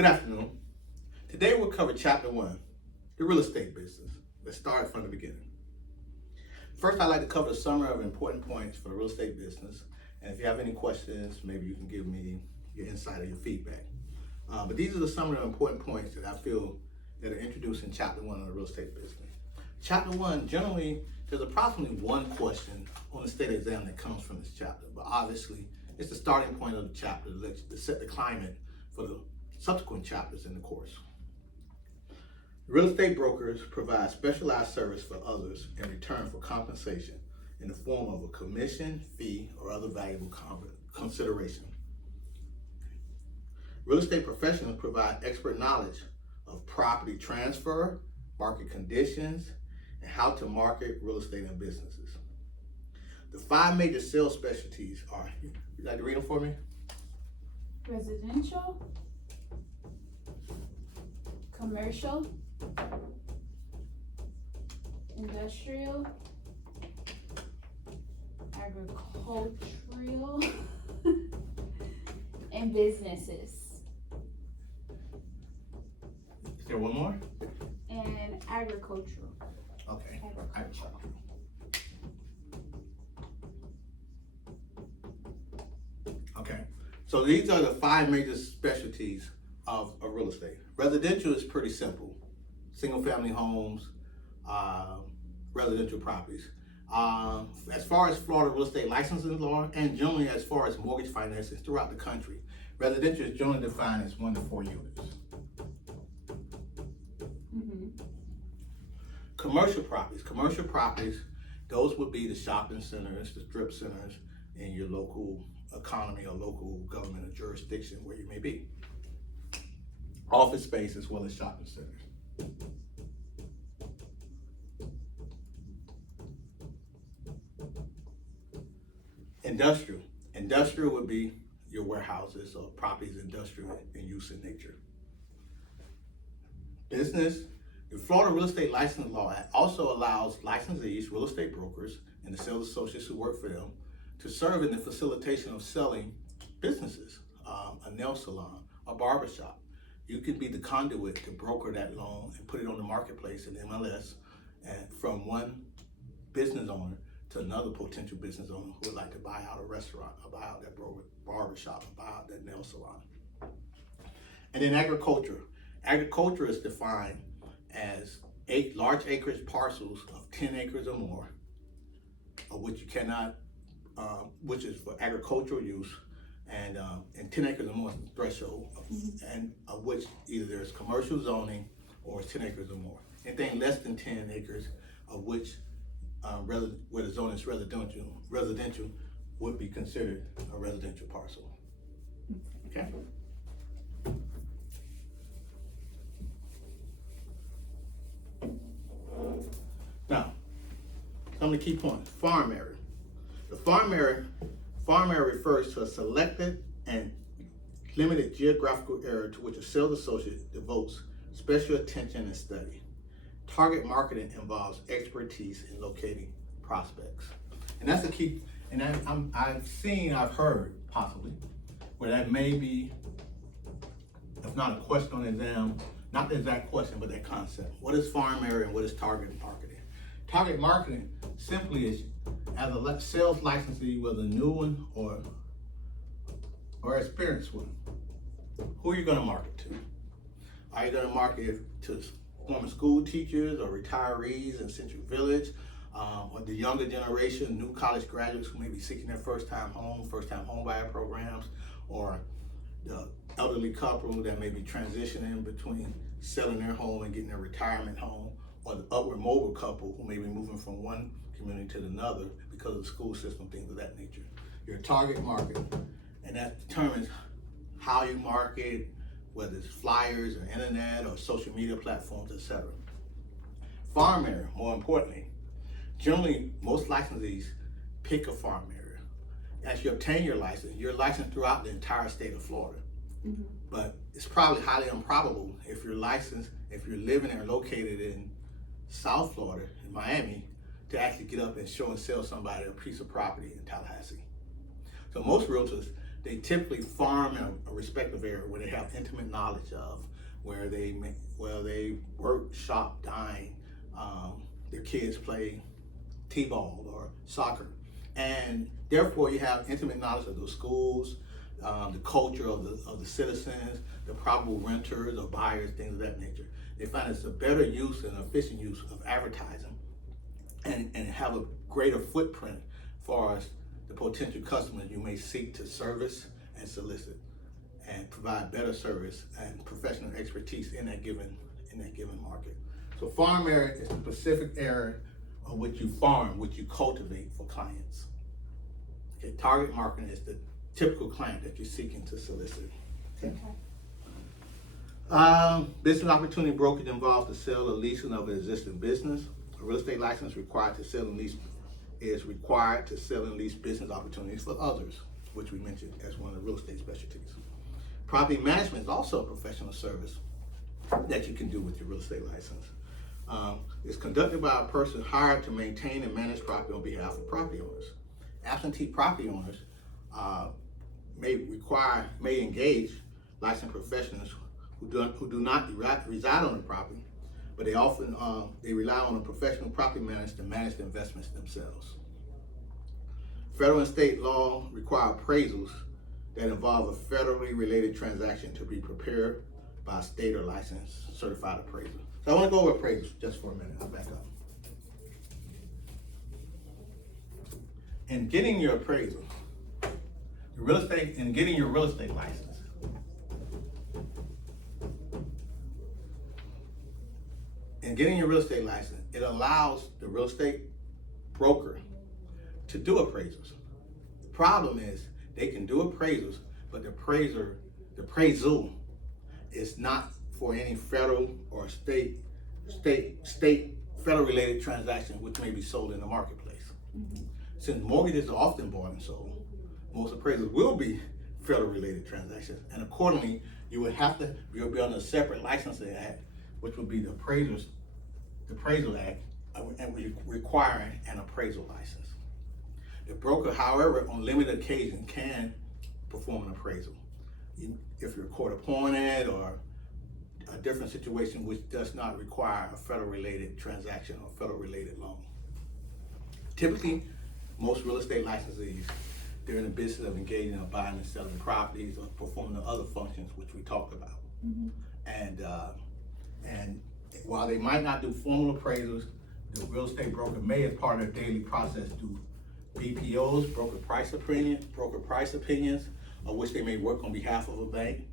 Good afternoon. Today we'll cover Chapter 1, the real estate business. Let's start from the beginning. First, I'd like to cover a summary of important points for the real estate business. And if you have any questions, maybe you can give me your insight or your feedback. But these are the summary of important points that I feel that are introduced in Chapter 1 of the real estate business. Chapter 1, generally, there's approximately one question on the state exam that comes from this chapter. But obviously, it's the starting point of the chapter to set the climate for the subsequent chapters in the course. Real estate brokers provide specialized service for others in return for compensation in the form of a commission, fee, or other valuable consideration. Real estate professionals provide expert knowledge of property transfer, market conditions, and how to market real estate and businesses. The 5 major sales specialties are, you'd like to read them for me? Residential, commercial, industrial, agricultural, and businesses. Is there one more? And agricultural. Okay. Agricultural. Okay. So these are the 5 major specialties of real estate. Residential is pretty simple. Single family homes, residential properties. As far as Florida real estate licensing law, and generally as far as mortgage finances throughout the country, residential is generally defined as 1 to 4 units. Commercial properties, those would be the shopping centers, the strip centers in your local economy or local government or jurisdiction where you may be. Office space as well as shopping centers. Industrial would be your warehouses or properties industrial in use in nature. Business, the Florida Real Estate License Law also allows licensees, real estate brokers, and the sales associates who work for them to serve in the facilitation of selling businesses, a nail salon, a barbershop. You can be the conduit to broker that loan and put it on the marketplace in MLS, and from one business owner to another potential business owner who would like to buy out a restaurant, or buy out that barbershop, or buy out that nail salon. And then agriculture. Agriculture is defined as 8 large acreage parcels of 10 acres or more, of which you cannot, which is for agricultural use, and 10 acres or more is the threshold, and of which either there's commercial zoning or it's 10 acres or more. Anything less than 10 acres, of which where the zone is residential would be considered a residential parcel. Okay. Now, some of the key points. Farm area. The farm area refers to a selected and limited geographical area to which a sales associate devotes special attention and study. Target marketing involves expertise in locating prospects. And that's the key, and I've heard possibly, where that may be, if not a question on the exam, not the exact question, but that concept. What is farm area and what is target marketing? Target marketing simply is, as a sales licensee, whether a new one or experienced one, who are you going to market to? Are you going to market to former school teachers or retirees in Central Village, or the younger generation, new college graduates who may be seeking their first-time home buyer programs, or the elderly couple that may be transitioning between selling their home and getting their retirement home, or the upward mobile couple who may be moving from one community to another because of the school system, things of that nature. Your target market, and that determines how you market, whether it's flyers or internet or social media platforms, etc. Farm area, more importantly, generally most licensees pick a farm area. As you obtain your license, you're licensed throughout the entire state of Florida. But it's probably highly improbable if you're licensed, if you're living or located in South Florida, in Miami, to actually get up and show and sell somebody a piece of property in Tallahassee. So most realtors they typically farm in a respective area where they have intimate knowledge of, where they work, shop, dine, their kids play t-ball or soccer, and therefore you have intimate knowledge of those schools, the culture of the citizens, the probable renters or buyers, things of that nature. They find it's a better use and efficient use of advertising, and have a greater footprint for us, the potential customers you may seek to service and solicit, and provide better service and professional expertise in that given market. So farm area is the specific area of which you farm, which you cultivate for clients. Okay, target market is the typical client that you're seeking to solicit. Okay. Business opportunity brokerage involves the sale or leasing of an existing business. A real estate license required to sell and lease is required to sell and lease business opportunities for others, which we mentioned as one of the real estate specialties. Property management is also a professional service that you can do with your real estate license. It's conducted by a person hired to maintain and manage property on behalf of property owners. Absentee property owners may engage licensed professionals who do not reside on the property, but they often they rely on a professional property manager to manage the investments themselves. Federal and state law require appraisals that involve a federally related transaction to be prepared by a state or licensed certified appraiser. So I want to go over appraisals just for a minute. I'll back up. In getting your appraisal, getting your real estate license, it allows the real estate broker to do appraisals. The problem is they can do appraisals, but the appraisal is not for any federal or state federal related transaction which may be sold in the marketplace. Mm-hmm. Since mortgages are often bought and sold, most appraisals will be federal related transactions, and accordingly you'll be on a separate licensing act, which would be the appraisal act, and requiring an appraisal license. The broker, however, on limited occasion can perform an appraisal. If you're court appointed or a different situation which does not require a federal related transaction or federal related loan. Typically, most real estate licensees, they're in the business of engaging in buying and selling properties or performing the other functions which we talked about. Mm-hmm. And while they might not do formal appraisals, the real estate broker may, as part of their daily process, do BPOs, broker price opinions, of which they may work on behalf of a bank,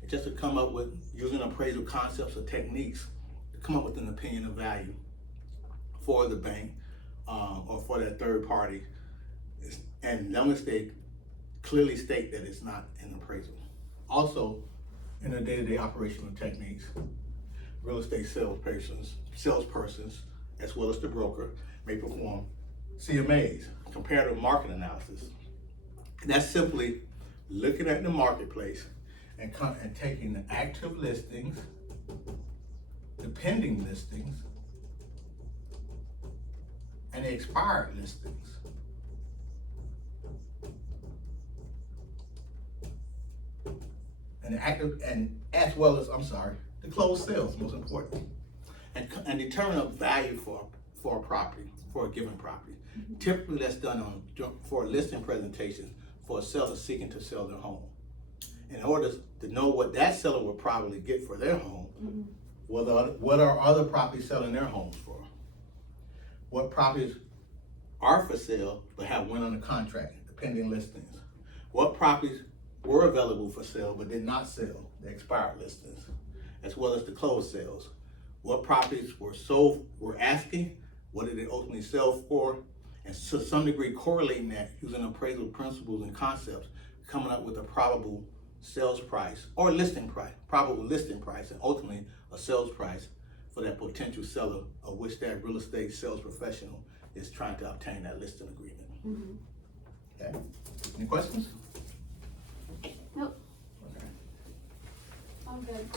and just to come up with, using appraisal concepts or techniques, to come up with an opinion of value for the bank or for that third party, and long as they clearly state that it's not an appraisal. Also, in their day-to-day operational techniques, real estate salespersons, as well as the broker, may perform CMAs, comparative market analysis. And that's simply looking at the marketplace and taking the active listings, the pending listings, and the expired listings. And as well as the closed sales, most important, and determine a value for a property, for a given property. Mm-hmm. Typically, that's done for a listing presentation for a seller seeking to sell their home. In order to know what that seller will probably get for their home, mm-hmm. what are other properties selling their homes for? What properties are for sale but have went under contract, the pending listings? What properties were available for sale but did not sell, the expired listings, as well as the closed sales? What properties were asking, what did they ultimately sell for? And to some degree correlating that using appraisal principles and concepts, coming up with a probable sales price or listing price, probable listing price, and ultimately a sales price for that potential seller of which that real estate sales professional is trying to obtain that listing agreement. Mm-hmm. Okay, any questions? Nope. Okay. I'm good.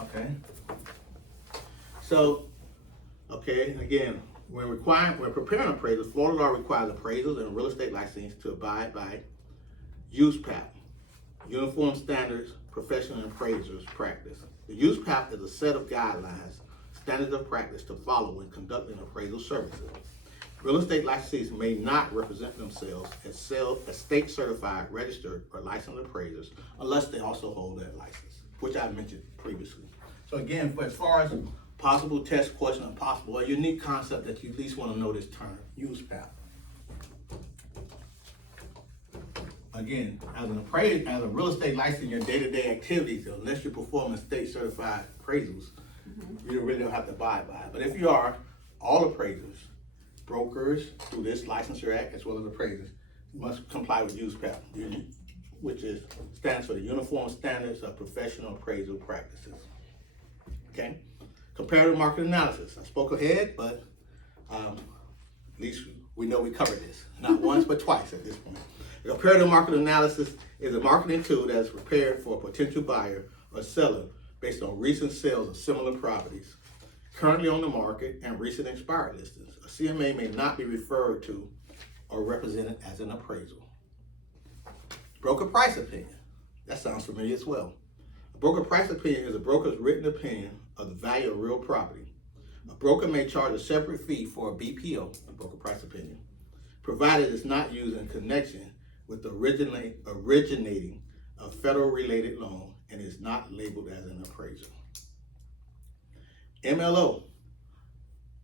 Okay. So, again, when preparing appraisals, Florida law requires appraisals and real estate license to abide by USPAP, Uniform Standards Professional Appraisers Practice. The use path is a set of guidelines, standards of practice to follow when conducting appraisal services. Real estate licensees may not represent themselves as state certified, registered, or licensed appraisers unless they also hold that license, which I mentioned previously. So again, as far as possible test question and possible, a unique concept that you at least want to know this term, use path. Again, as an appraiser, as a real estate license in your day-to-day activities, unless you're performing state certified appraisals, you really don't have to abide by it. But if you are, all appraisers, brokers through this licensure act, as well as appraisers, must comply with use path, which stands for the Uniform Standards of Professional Appraisal Practices. Okay? Comparative market analysis. I spoke ahead, but at least we know we covered this. Not once, but twice at this point. The comparative market analysis is a marketing tool that is prepared for a potential buyer or seller based on recent sales of similar properties currently on the market and recent expired listings. A CMA may not be referred to or represented as an appraisal. Broker price opinion. That sounds familiar as well. A broker price opinion is a broker's written opinion of the value of real property. A broker may charge a separate fee for a BPO, a broker price opinion, provided it's not used in connection with originating a federal-related loan and is not labeled as an appraisal. MLO,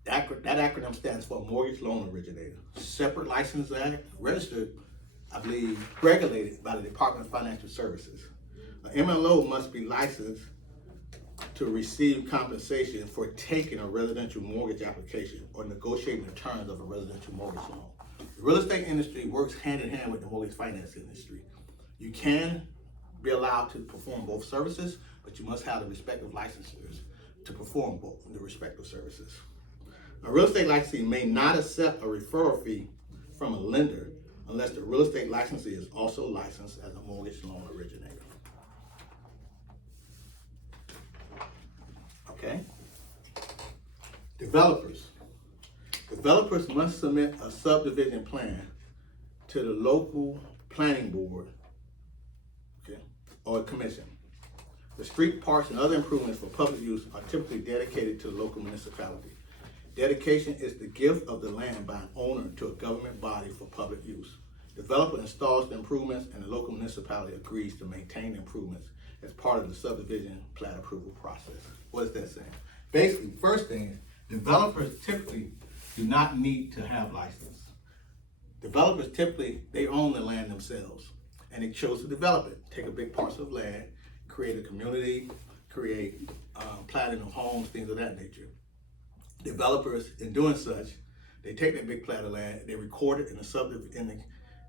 that acronym stands for Mortgage Loan Originator. Separate license act, registered, I believe, regulated by the Department of Financial Services. An MLO must be licensed to receive compensation for taking a residential mortgage application or negotiating the terms of a residential mortgage loan. The real estate industry works hand in hand with the mortgage finance industry. You can be allowed to perform both services, but you must have the respective licensures to perform both the respective services. A real estate licensee may not accept a referral fee from a lender unless the real estate licensee is also licensed as a mortgage loan originator. Okay? Developers. Developers must submit a subdivision plan to the local planning board, okay, or commission. The street, parks, and other improvements for public use are typically dedicated to the local municipality. Dedication is the gift of the land by an owner to a government body for public use. Developer installs the improvements and the local municipality agrees to maintain the improvements as part of the subdivision plat approval process. What is that saying? Basically, first thing, developers typically do not need to have license. Developers typically, they own the land themselves and they chose to develop it. Take a big parcel of land, create a community, create platting of homes, things of that nature. Developers, in doing such, they take that big plat of land, they record it in the subdivision,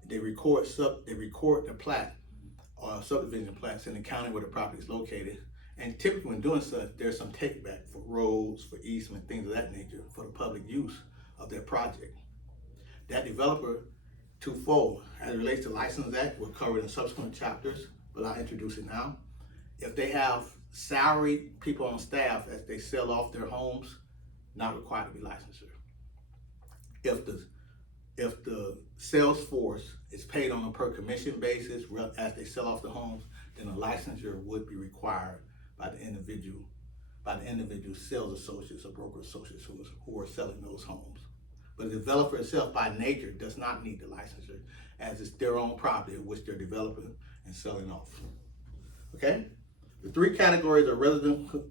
they record the plat or subdivision plats in the county where the property is located. And typically when doing such, there's some take back for roads, for easement, things of that nature, for the public use of their project. That developer, twofold, as it relates to License Act, we're covered in subsequent chapters, but I'll introduce it now. If they have salaried people on staff as they sell off their homes, not required to be licensed. If the sales force is paid on a per commission basis as they sell off the homes, then a licensure would be required by the individual sales associates or broker associates who are selling those homes. But the developer itself by nature does not need the licensure as it's their own property which they're developing and selling off. Okay? The three categories of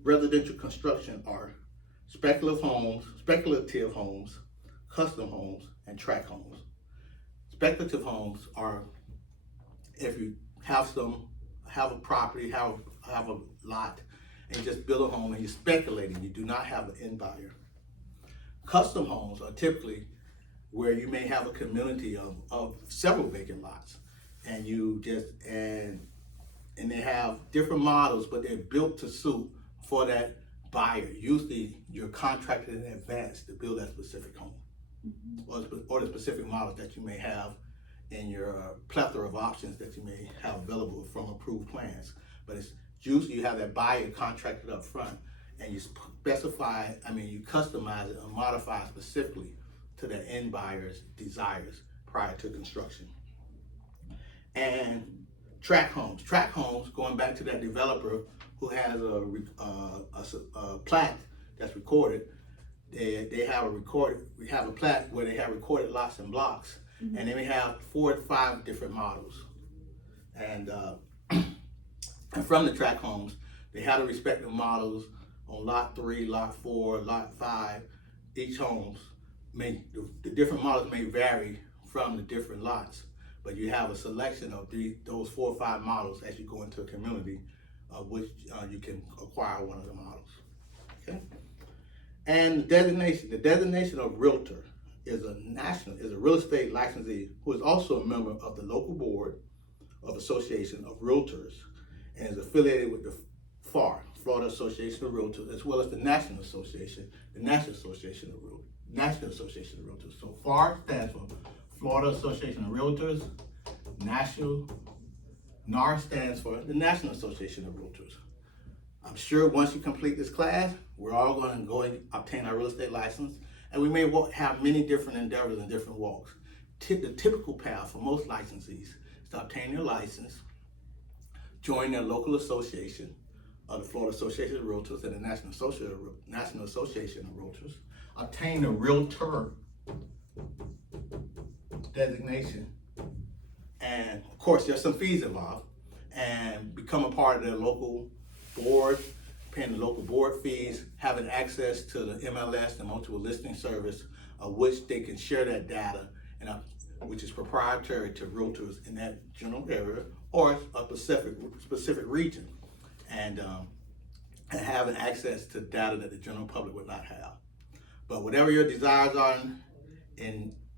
residential construction are speculative homes, custom homes, and tract homes. Speculative homes are if you have a property, have a lot, and you just build a home and you're speculating, you do not have an end buyer. Custom homes are typically where you may have a community of several vacant lots, and and they have different models, but they're built to suit for that buyer. Usually you're contracted in advance to build that specific home, or the specific models that you may have in your plethora of options that you may have available from approved plans. But it's usually you have that buyer contracted up front, and you customize it and modify specifically to the end buyer's desires prior to construction. And tract homes. Tract homes, going back to that developer who has a plat that's recorded. They have we have a plat where they have recorded lots and blocks, and they may have 4 to 5 different models. And from the tract homes, they have the respective models on lot 3, lot 4, lot 5. Each homes the different models may vary from the different lots, but you have a selection of those 4 or 5 models as you go into a community, which you can acquire one of the models. Okay. And the designation of realtor is a real estate licensee who is also a member of the local board of Association of Realtors and is affiliated with the FAR, Florida Association of Realtors, as well as the National Association of Realtors. So FAR stands for Florida Association of Realtors. NAR stands for the National Association of Realtors. I'm sure once you complete this class, we're all going to go and obtain our real estate license, and we may have many different endeavors and different walks. The typical path for most licensees is to obtain their license, join their local association of the Florida Association of Realtors and the National Association of Realtors, obtain the realtor designation, and of course there's some fees involved, and become a part of their local board, paying the local board fees, having access to the MLS, the multiple listing service, which they can share that data, and which is proprietary to realtors in that general area or a specific region, and having access to data that the general public would not have. But whatever your desires are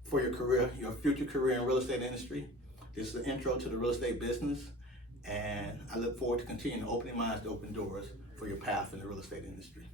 for your career, your future career in real estate industry, this is an intro to the real estate business, and I look forward to continuing opening minds to open doors for your path in the real estate industry.